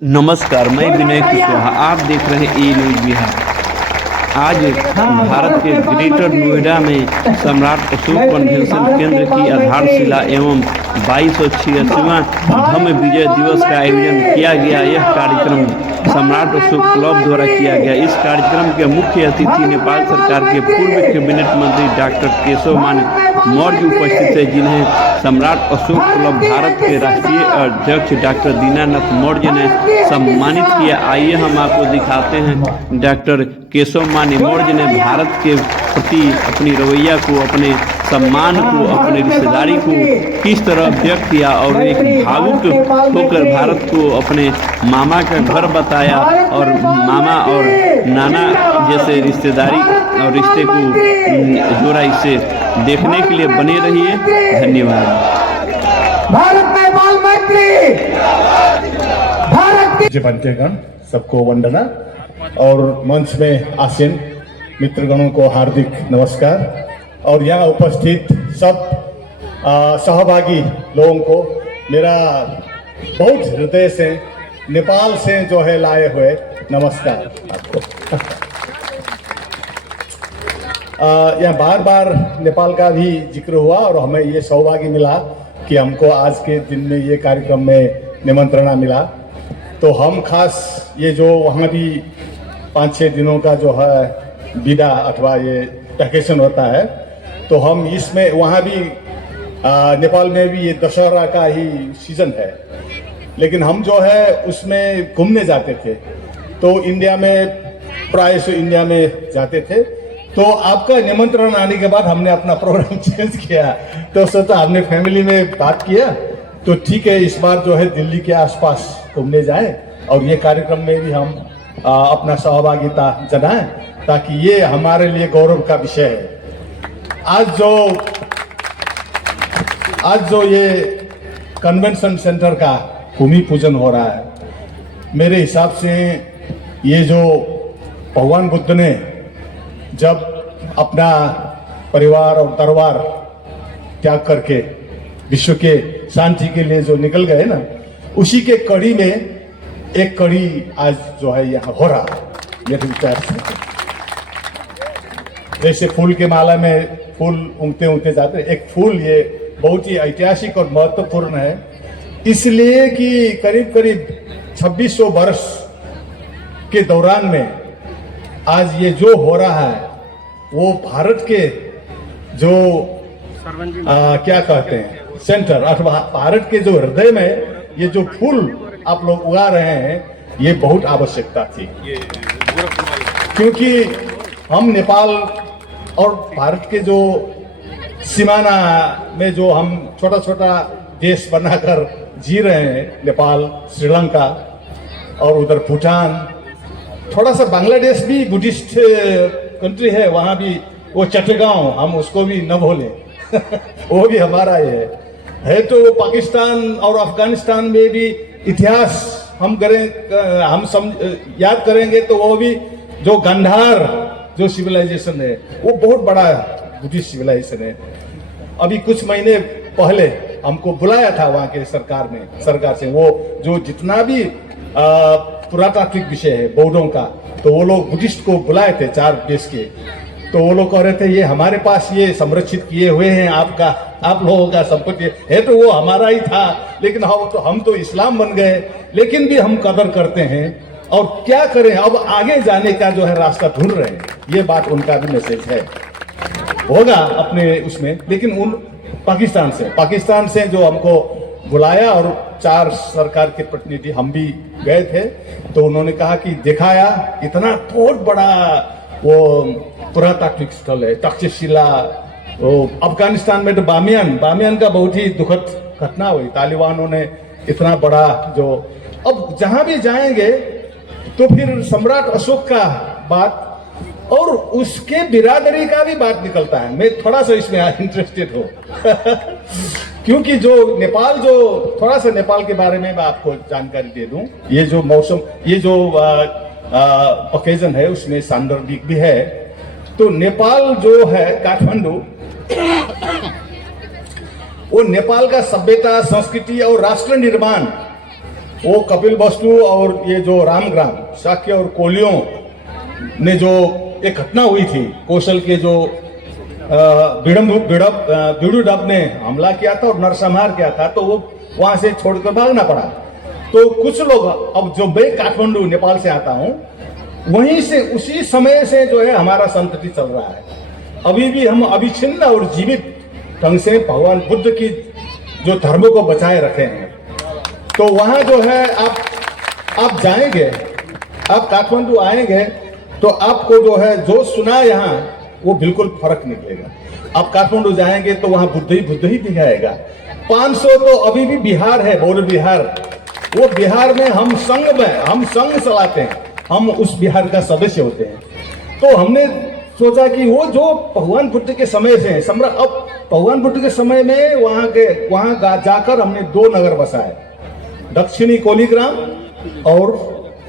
नमस्कार, मैं विनय कुशवाहा। आप देख रहे हैं ए न्यूज बिहार। आज भारत के ग्रेटर नोएडा में सम्राट अशोक कन्वेंशन केंद्र की आधारशिला एवं 2286वां धम्म विजय दिवस का आयोजन किया गया। यह कार्यक्रम सम्राट अशोक क्लब द्वारा किया गया। इस कार्यक्रम के मुख्य अतिथि नेपाल सरकार के पूर्व कैबिनेट मंत्री डॉक्टर केशव मान मौर्य उपस्थित थे, जिन्हें सम्राट अशोक क्लब भारत के राष्ट्रीय अध्यक्ष डॉक्टर दीनानाथ मौर्य ने सम्मानित किया। आइए हम आपको दिखाते हैं डॉक्टर केशव मान मौर्य ने भारत के प्रति अपनी रवैया को, अपने सम्मान को, अपने रिश्तेदारी को किस तरह व्यक्त किया और एक भावुक होकर भारत को अपने मामा का घर बताया और मामा और नाना जैसे रिश्तेदारी और रिश्ते को जोड़ा। इसे देखने के लिए बने रहिए। धन्यवाद। भारत नेपाल मैत्री, भारत की बंटेगण सबको वंदना और मंच में आसीन मित्रगणों को हार्दिक नमस्कार और यहाँ उपस्थित सब सहभागी लोगों को मेरा बहुत हृदय से नेपाल से जो है लाए हुए नमस्कार आपको। यहाँ बार बार नेपाल का भी जिक्र हुआ और हमें ये सौभाग्य मिला कि हमको आज के दिन में ये कार्यक्रम में निमंत्रणा मिला। तो हम खास ये जो वहाँ भी 5-6 दिनों का जो है विदा अथवा ये वैकेशन होता है, तो हम इसमें वहाँ भी नेपाल में भी ये दशहरा का ही सीजन है, लेकिन हम जो है उसमें घूमने जाते थे। तो इंडिया में प्राय से इंडिया में जाते थे। तो आपका निमंत्रण आने के बाद हमने अपना प्रोग्राम चेंज किया। तो सोचा हमने फैमिली में बात किया, तो ठीक है इस बार जो है दिल्ली के आसपास घूमने जाएं और ये कार्यक्रम में भी हम अपना सहभागिता जनाएं, ताकि ये हमारे लिए गौरव का विषय है। आज जो ये कन्वेंशन सेंटर का भूमि पूजन हो रहा है, मेरे हिसाब से ये जो भगवान बुद्ध ने जब अपना परिवार और दरबार त्याग करके विश्व के शांति के लिए जो निकल गए ना, उसी के कड़ी में एक कड़ी आज जो है यहाँ हो रहा है। मेरे विचार से जैसे फूल के माला में फूल उगते उगते जाते, एक फूल ये बहुत ही ऐतिहासिक और महत्वपूर्ण है, इसलिए कि करीब करीब 2600 वर्ष के दौरान में आज ये जो हो रहा है वो भारत के जो क्या कहते हैं सेंटर अथवा भारत के जो हृदय में ये जो फूल आप लोग उगा रहे हैं, ये बहुत आवश्यकता थी। क्योंकि हम नेपाल और भारत के जो सीमाना में जो हम छोटा छोटा देश बनाकर जी रहे हैं, नेपाल, श्रीलंका और उधर भूटान, थोड़ा सा बांग्लादेश भी बुद्धिस्ट कंट्री है, वहाँ भी वो चटगांव, हम उसको भी न भूलें वो भी हमारा ही है। तो पाकिस्तान और अफगानिस्तान में भी इतिहास हम याद करेंगे तो वो भी जो गंधार जो सिविलाइजेशन है वो बहुत बड़ा बुद्धिस्ट सिविलाइजेशन है। अभी कुछ महीने पहले हमको बुलाया था वहाँ के सरकार से वो जो जितना भी पुरातात्विक विषय है बौद्धों का, तो वो लोग बुद्धिस्ट को बुलाए थे 4 देश के। तो वो लोग कह रहे थे ये हमारे पास ये संरक्षित किए हुए हैं आप लोगों का संपत्ति है, तो वो हमारा ही था, लेकिन हम तो इस्लाम बन गए, लेकिन भी हम कदर करते हैं और क्या करें, अब आगे जाने का जो है रास्ता ढूंढ रहे हैं। ये बात उनका भी मैसेज है, होगा अपने उसमें। लेकिन उन पाकिस्तान से जो हमको बुलाया और 4 सरकार के प्रतिनिधि हम भी गए थे, तो उन्होंने कहा कि दिखाया इतना बहुत बड़ा वो पुरातात्विक स्थल है तक्षशिला। वो अफगानिस्तान में तो बामियान का बहुत ही दुखद घटना हुई, तालिबानों ने इतना बड़ा जो, अब जहां भी जाएंगे तो फिर सम्राट अशोक का बात और उसके बिरादरी का भी बात निकलता है। मैं थोड़ा सा इसमें इंटरेस्टेड हूँ क्योंकि जो नेपाल, जो थोड़ा सा नेपाल के बारे में मैं आपको जानकारी दे दूं। ये जो मौसम, ये जो ओकेजन है उसमें सांदर्भिक भी है। तो नेपाल जो है काठमांडू वो नेपाल का सभ्यता, संस्कृति और राष्ट्र निर्माण वो कपिल वस्तु और ये जो रामग्राम शाक्य और कोलियों ने जो एक घटना हुई थी, कौशल के जो बिडुडब ने हमला किया था और नरसंहार किया था, तो वो वहां से छोड़कर भागना पड़ा। तो कुछ लोग, अब जो मैं काठमांडू नेपाल से आता हूं, वहीं से उसी समय से जो है हमारा संतति चल रहा है। अभी भी हम अविच्छिन्न और जीवित ढंग से भगवान बुद्ध की जो धर्म को बचाए रखे हैं। तो वहां जो है आप जाएंगे, आप काठमांडू आएंगे तो आपको जो है जो सुना यहाँ वो बिल्कुल फर्क निकलेगा। आप काठमांडू जाएंगे तो वहां बुद्ध ही दिखाएगा। 500 तो अभी भी बिहार है, बौद्ध बिहार, वो बिहार में हम संघ चलाते हैं, हम उस बिहार का सदस्य होते हैं। तो हमने सोचा कि वो जो भगवान बुद्ध के समय से सम्राट, अब भगवान बुद्ध के समय में वहां जाकर हमने 2 नगर बसाए, दक्षिणी कोलीग्राम और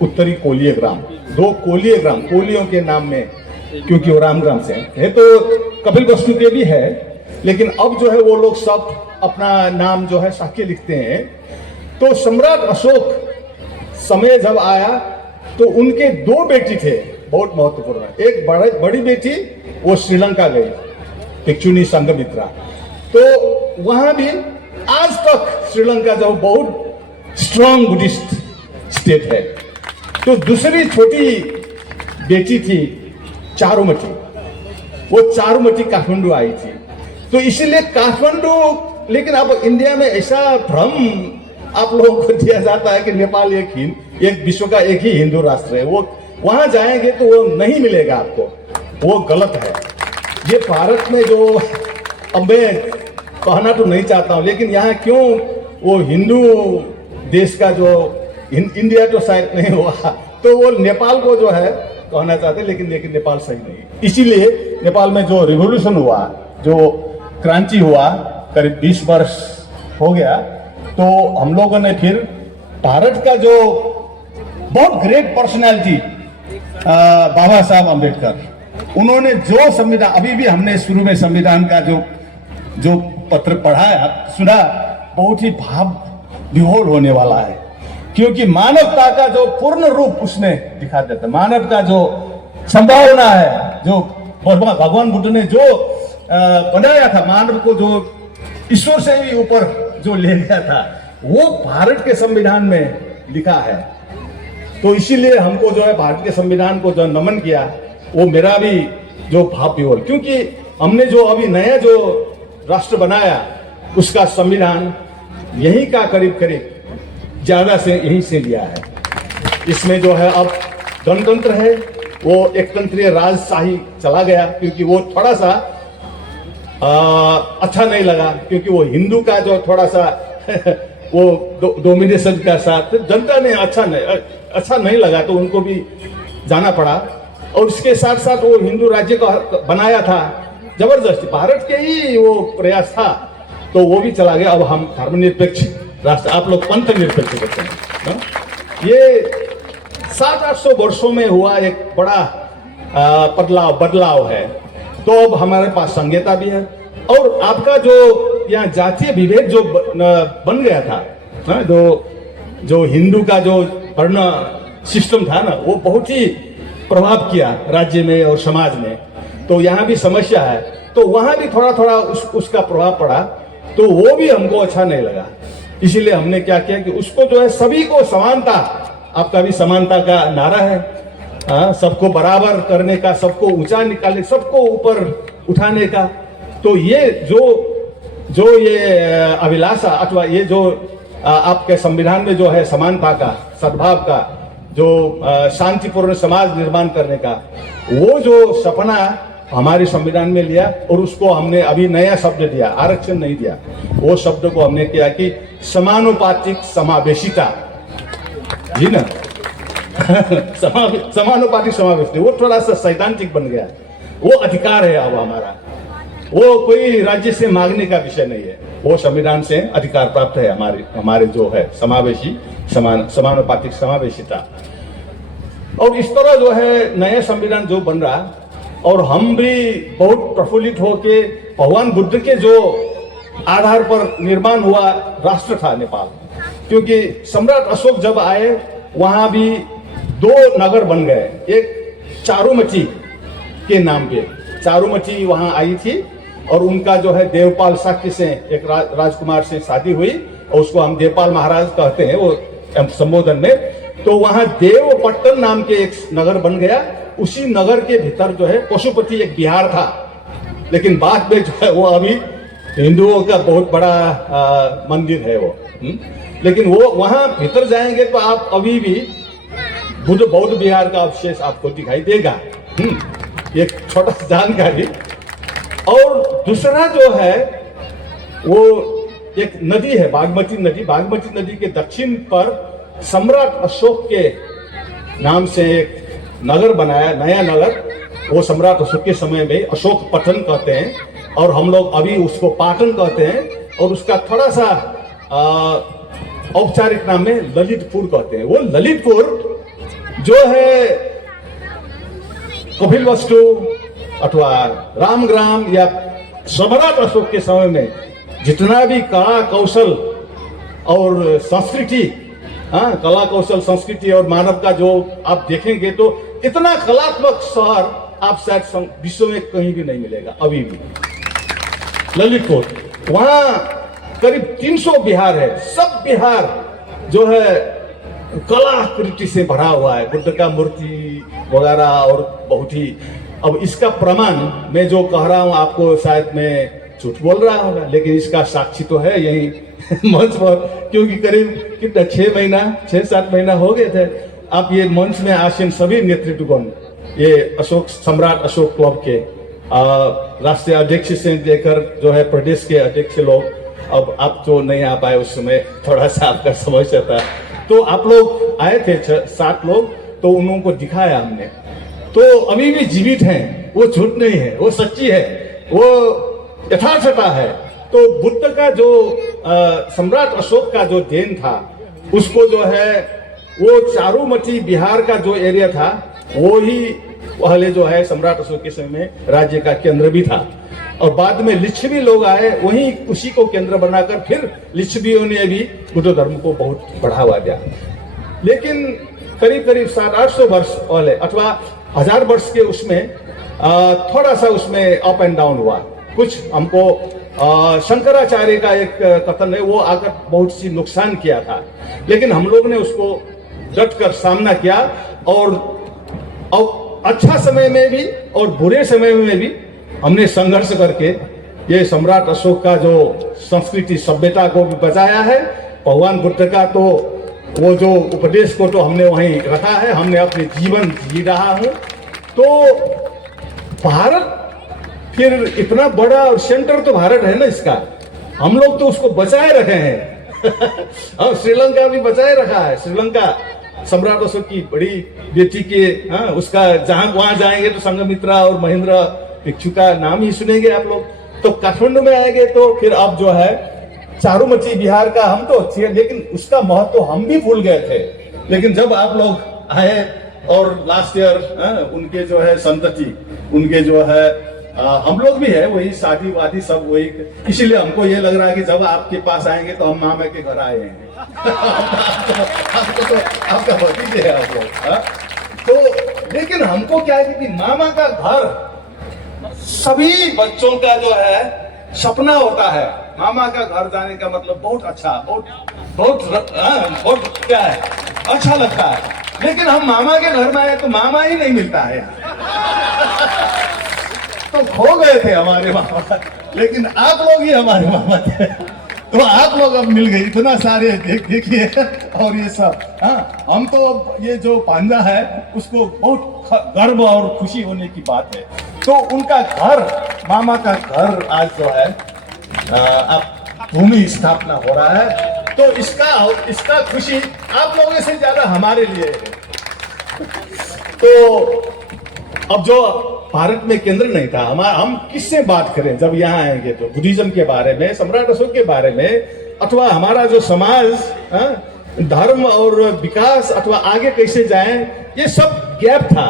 उत्तरी कोलीय ग्राम। 2 कोलीय ग्राम, कोलियों के नाम में, क्योंकि वो रामग्राम से है। तो कपिल वस्तु के भी है, लेकिन अब जो है वो लोग सब अपना नाम जो है शाक्य लिखते हैं। तो सम्राट अशोक समय जब आया तो उनके 2 बेटी थे, बहुत महत्वपूर्ण। एक बड़ी बेटी वो श्रीलंका गई, भिक्षुनी संघमित्रा। तो वहां भी आज तक श्रीलंका जो बहुत स्ट्रांग बुद्धिस्ट स्टेट है। तो दूसरी छोटी बेटी थी चारुमती, वो चारुमती काठमांडू आई थी। तो इसीलिए काठमांडू, लेकिन अब इंडिया में ऐसा भ्रम आप लोगों को दिया जाता है कि नेपाल एक विश्व का एक ही हिंदू राष्ट्र है। वो वहां जाएंगे तो वो नहीं मिलेगा आपको, वो गलत है। ये भारत में जो, अब मैं कहना तो नहीं चाहता हूं, लेकिन यहाँ क्यों वो हिंदू देश का जो, इंडिया तो शायद नहीं हुआ, तो वो नेपाल को जो है कहना चाहते, लेकिन नेपाल सही नहीं। इसीलिए नेपाल में जो रिवॉल्यूशन हुआ, जो क्रांति हुआ, करीब 20 वर्ष हो गया, तो हम लोगों ने फिर भारत का जो बहुत ग्रेट पर्सनालिटी बाबा साहब अम्बेडकर, उन्होंने जो संविधान, अभी भी हमने शुरू में संविधान का जो पत्र पढ़ाया सुना, बहुत ही भाव विभोर होने वाला है, क्योंकि मानवता का जो पूर्ण रूप उसने दिखा देता, मानव का जो संभावना है, जो भगवान बुद्ध ने जो बनाया था, मानव को जो ईश्वर से भी ऊपर जो ले गया था, वो भारत के संविधान में लिखा है। तो इसीलिए हमको जो है भारत के संविधान को जो नमन किया, वो मेरा भी जो भाव विभोर, क्योंकि हमने जो अभी नया जो राष्ट्र बनाया, उसका संविधान यही का करीब ज्यादा से यहीं से लिया है। इसमें जो है अब गणतंत्र है, वो एक तंत्रीय राजशाही चला गया, क्योंकि वो थोड़ा सा अच्छा नहीं लगा, क्योंकि वो हिंदू का जो थोड़ा सा वो डोमिनेशन का साथ जनता ने अच्छा नहीं लगा, तो उनको भी जाना पड़ा। और उसके साथ साथ वो हिंदू राज्य का बनाया था जबरदस्ती, भारत के ही वो प्रयास था, तो वो भी चला गया। अब हम धर्मनिरपेक्ष राष्ट्र, आप लोग पंथ निरपेक्ष कहते हैं। ये 700-800 वर्षों में हुआ एक बड़ा बदलाव है। तो अब हमारे पास संहिता भी है, और आपका जो यहाँ जातीय विभेद जो बन गया था, जो हिंदू का जो वर्ण सिस्टम था ना, वो बहुत ही प्रभाव किया राज्य में और समाज में। तो यहाँ भी समस्या है, तो वहां भी थोड़ा उसका प्रभाव पड़ा, तो वो भी हमको अच्छा नहीं लगा। इसीलिए हमने क्या किया कि उसको जो है सभी को समानता, आपका भी समानता का नारा है, सबको बराबर करने का, सबको ऊंचा निकालने, सबको ऊपर उठाने का। तो ये जो ये अभिलाषा अथवा ये जो आपके संविधान में जो है समानता का, सद्भाव का, जो शांतिपूर्ण समाज निर्माण करने का, वो जो सपना हमारे संविधान में लिया, और उसको हमने अभी नया शब्द दिया, आरक्षण नहीं दिया, वो शब्द को हमने किया कि समानुपातिक समावेशिता, जी ना समानुपातिक समावेशिता। वो थोड़ा सा सैद्धांतिक बन गया, वो अधिकार है अब हमारा, वो कोई राज्य से मांगने का विषय नहीं है, वो संविधान से अधिकार प्राप्त है हमारे जो है समावेशी समानुपातिक समावेशिता। और इस तरह जो है नया संविधान जो बन रहा, और हम भी बहुत प्रफुल्लित होके, भगवान बुद्ध के जो आधार पर निर्माण हुआ राष्ट्र था नेपाल, क्योंकि सम्राट अशोक जब आए वहां भी 2 नगर बन गए। एक चारूमची के नाम पे चारूमची वहां आई थी और उनका जो है देवपाल शाक्य से एक राजकुमार से शादी हुई और उसको हम देवपाल महाराज कहते हैं वो संबोधन में। तो वहां देवपट्टन नाम के एक नगर बन गया। उसी नगर के भीतर जो है पशुपति एक विहार था, लेकिन बाद में जो है वो अभी हिंदुओं का बहुत बड़ा मंदिर है वो। लेकिन वो वहां भीतर जाएंगे तो आप अभी भी बुद्ध बौद्ध विहार का अवशेष आपको दिखाई देगा। एक छोटा सा जानकारी। और दूसरा जो है वो एक नदी है बागमती नदी। बागमती नदी के दक्षिण पर सम्राट अशोक के नाम से एक नगर बनाया, नया नगर। वो सम्राट अशोक के समय में अशोक पट्टन कहते हैं और हम लोग अभी उसको पाटन कहते हैं। और उसका थोड़ा सा औपचारिक नाम में ललितपुर कहते हैं। वो ललितपुर जो है कपिलवस्तु अथवा रामग्राम या सम्राट अशोक के समय में जितना भी कला कौशल और संस्कृति, कला कौशल संस्कृति और मानव का जो आप देखेंगे तो इतना कलात्मक शहर आप शायद विश्व में कहीं भी नहीं मिलेगा अभी भी। ललितपुर वहां करीब 300 विहार है। सब विहार जो है कलाकृति से भरा हुआ है, बुद्ध का मूर्ति वगैरह और बहुत ही। अब इसका प्रमाण मैं जो कह रहा हूं आपको शायद मैं झूठ बोल रहा होगा, लेकिन इसका साक्षी तो है यही मंच पर, क्योंकि करीब कितना 6-7 महीना हो गए थे। आप ये मंच में आसीन सभी नेतृत्वगण, ये अशोक सम्राट अशोक क्लब के राष्ट्रीय अध्यक्ष से लेकर जो है प्रदेश के अध्यक्ष लोग, अब आप जो नहीं आ पाए उस समय थोड़ा सा आपका समस्या था, तो आप लोग आए थे 7 लोग, तो उन लोगों को दिखाया हमने। तो अभी भी जीवित हैं, वो झूठ नहीं है, वो सच्ची है, वो यथार्थता है। तो बुद्ध का जो सम्राट अशोक का जो देन था उसको जो है वो चारूमती बिहार का जो एरिया था वो ही पहले जो है सम्राट अशोक के समय में राज्य का केंद्र भी था। और बाद में लिच्छवी लोग आए, वहीं उसी को केंद्र बनाकर फिर लिच्छवियों ने भी बुद्ध धर्म को बहुत बढ़ावा दिया। लेकिन करीब करीब 700-800 वर्ष पहले अथवा 1000 वर्ष के उसमें थोड़ा सा उसमें अप एंड डाउन हुआ। कुछ हमको शंकराचार्य का एक कथन है, वो आकर बहुत सी नुकसान किया था, लेकिन हम लोग ने उसको डट कर सामना किया। और अच्छा समय में भी और बुरे समय में भी हमने संघर्ष करके ये सम्राट अशोक का जो संस्कृति सभ्यता को भी बचाया है। भगवान बुद्ध का तो वो जो उपदेश को तो हमने वहीं रखा है, हमने अपने जीवन जी रहा हूं। तो भारत फिर इतना बड़ा और सेंटर तो भारत है ना इसका, हम लोग तो उसको बचाए रखे हैं। और श्रीलंका भी बचाए रखा है। श्रीलंका सम्राट अशोक की बड़ी बेटी के उसका जहां वहां जाएंगे तो संघमित्रा और महेंद्र भिक्षु का नाम ही सुनेंगे आप लोग। तो काठमांडू में आएंगे तो फिर अब जो है चारूमती बिहार का हम तो अच्छी है, लेकिन उसका महत्व हम भी भूल गए थे। लेकिन जब आप लोग आए और लास्ट ईयर उनके जो है संतति, उनके जो है हम लोग भी है वही शादी वादी सब वही, इसीलिए हमको ये लग रहा है कि जब आपके पास आएंगे तो हम मामा के घर आए हैं। आपको तो आपका भतीजे है आप लोग। तो लेकिन हमको क्या है कि मामा का घर सभी बच्चों का जो है सपना होता है। मामा का घर जाने का मतलब बहुत अच्छा, बहुत क्या है, अच्छा लगता है। लेकिन हम मामा के घर में आए तो मामा ही नहीं मिलता है। तो खो गए थे हमारे मामा, लेकिन आप लोग ही हमारे मामा थे। तो आप लोग अब मिल गए, इतना सारे देखिए और ये सब। हम तो ये जो पांजा है उसको बहुत गर्व और खुशी होने की बात है। तो उनका घर, मामा का घर आज जो है अब भूमि स्थापना हो रहा है। तो इसका खुशी आप लोगों से ज्यादा हमारे लिए है। तो अब जो भारत में केंद्र नहीं था, हम किससे बात करें जब यहाँ आएंगे तो बुद्धिज्म के बारे में, सम्राट अशोक के बारे में, अथवा हमारा जो समाज धर्म और विकास अथवा आगे कैसे जाएं, ये सब गैप था।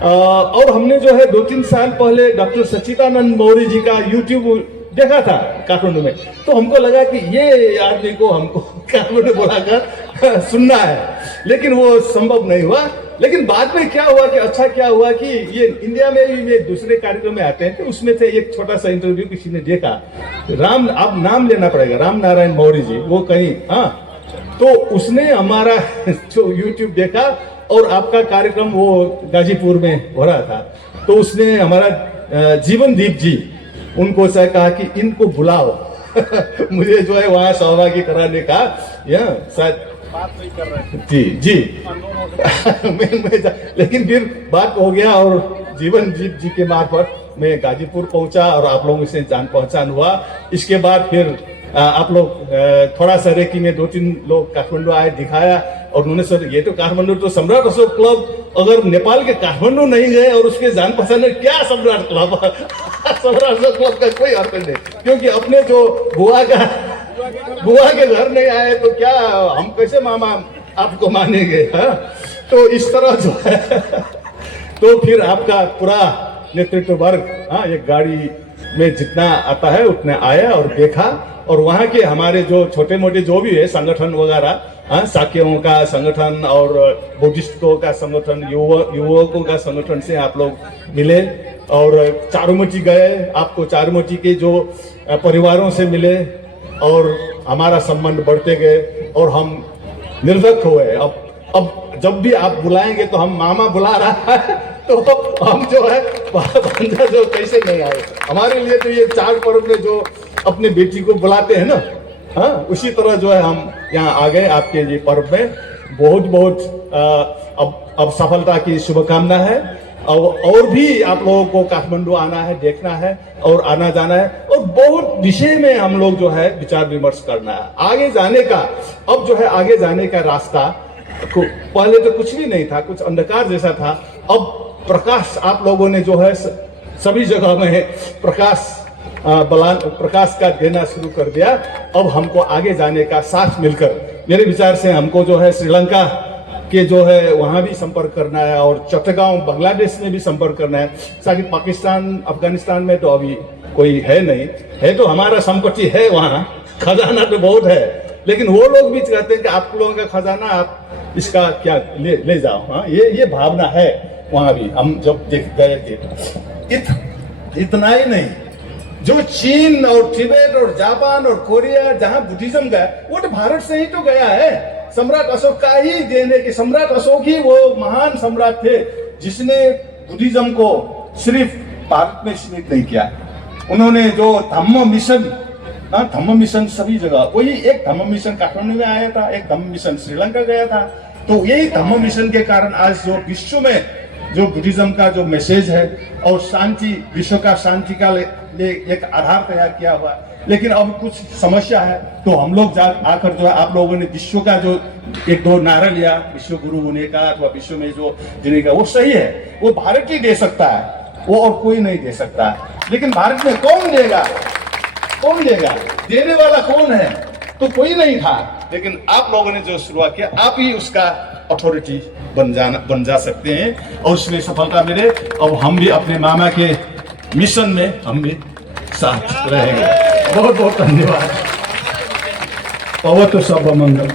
और हमने जो है 2-3 साल पहले डॉक्टर सच्चिदानंद मौर्य जी का यूट्यूब देखा था काठमांडू में, तो हमको लगा कि ये आदमी को हमको काठमांडू बुलाकर सुनना है, लेकिन वो संभव नहीं हुआ। लेकिन बाद में क्या हुआ कि अच्छा क्या हुआ कि ये इंडिया में भी एक दूसरे कार्यक्रम में आते हैं, तो उसमें से एक छोटा सा इंटरव्यू किसी ने देखा, राम, अब नाम लेना पड़ेगा, राम नारायण मौर्य जी, वो कहीं, हाँ, तो उसने हमारा जो यूट्यूब देखा और आपका कार्यक्रम वो गाजीपुर में हो रहा था, तो उसने हमारा जीवनदीप जी, उनको से कहा कि इनको बुलाओ मुझे जो है वहां सहभागी कराने का, या शायद बात नहीं कर रहे जी जी लेकिन फिर बात हो गया और जीवनदीप जी के मार्फत मैं गाजीपुर पहुंचा और आप लोगों से जान पहचान हुआ। इसके बाद फिर आप लोग थोड़ा सा रेकी में 2-3 लोग काठमांडू आए, दिखाया और उन्होंने सर ये तो काठमांडू तो सम्राट अशोक क्लब, अगर नेपाल के काठमांडू नहीं गए और उसके जान पहचान में क्या सम्राट क्लब सम्राट अशोक क्लब का कोई अर्थ नहीं, क्योंकि अपने जो बुआ के घर नहीं आए तो क्या हम कैसे मामा आपको मानेंगे, हाँ? तो इस तरह जो है तो फिर आपका पूरा नेतृत्व वर्ग, हाँ, एक गाड़ी में जितना आता है उतने आया और देखा, और वहाँ के हमारे जो छोटे मोटे जो भी है संगठन वगैरह, हाँ, साक्यों का संगठन और बुद्धिस्टों का संगठन, युवकों का संगठन से आप लोग मिले और चारूमती गए, आपको चारूमती के जो परिवारों से मिले और हमारा संबंध बढ़ते गए और हम निर्धक हुए। अब जब भी आप बुलाएंगे तो हम मामा बुला रहा है तो हम जो है बंदा जो कैसे नहीं आए, हमारे लिए तो ये 4 पर्व में जो अपने बेटी को बुलाते हैं ना, हाँ, उसी तरह जो है हम यहाँ आ गए आपके ये पर्व में। बहुत बहुत अब सफलता की शुभकामना है और भी आप लोगों को काठमांडू आना है, देखना है और आना जाना है, और बहुत विषय में हम लोग जो है विचार विमर्श करना है आगे जाने का। अब जो है आगे जाने का रास्ता, पहले तो कुछ भी नहीं था, कुछ अंधकार जैसा था, अब प्रकाश आप लोगों ने जो है सभी जगह में प्रकाश का देना शुरू कर दिया। अब हमको आगे जाने का साथ मिलकर, मेरे विचार से हमको जो है श्रीलंका के जो है वहाँ भी संपर्क करना है और चट्टगांव बांग्लादेश में भी संपर्क करना है। साथ पाकिस्तान अफगानिस्तान में तो अभी कोई है नहीं, है तो हमारा संपत्ति है, वहाँ खजाना तो बहुत है, लेकिन वो लोग भी चाहते हैं कि आप लोगों का खजाना आप इसका क्या ले जाओ, हाँ, ये भावना है वहाँ भी। हम जब देख गए थे इतना ही नहीं, जो चीन और तिब्बत और जापान और कोरिया जहाँ बुद्धिज्म गया वो तो भारत से ही तो गया है, सम्राट अशोक का ही देने के। सम्राट अशोक ही वो महान सम्राट थे जिसने बुद्धिज्म को सिर्फ भारत में सीमित नहीं किया। उन्होंने जो धम्म मिशन सभी जगह, वही एक धम्म मिशन काठमांडू में आया था, एक धम्म मिशन श्रीलंका गया था, तो यही धम्म मिशन के कारण आज जो विश्व में जो बुद्धिज्म का जो मैसेज है और शांति, विश्व का शांति का एक आधार तैयार किया हुआ। लेकिन अब कुछ समस्या है तो हम लोग आकर जो है आप लोगों ने विश्व का जो 1-2 नारा लिया, विश्व गुरु होने का अथवा विश्व में जो देने का, वो सही है, वो भारत ही दे सकता है, वो और कोई नहीं दे सकता। लेकिन भारत में कौन देगा, देने वाला कौन है? तो कोई नहीं था, लेकिन आप लोगों ने जो शुरुआत किया, आप ही उसका अथॉरिटी बन जा सकते हैं और उसमें सफलता मिले। और हम भी अपने मामा के मिशन में हम भी साथ रहेंगे। बहुत बहुत धन्यवाद। पवत सब मंगल।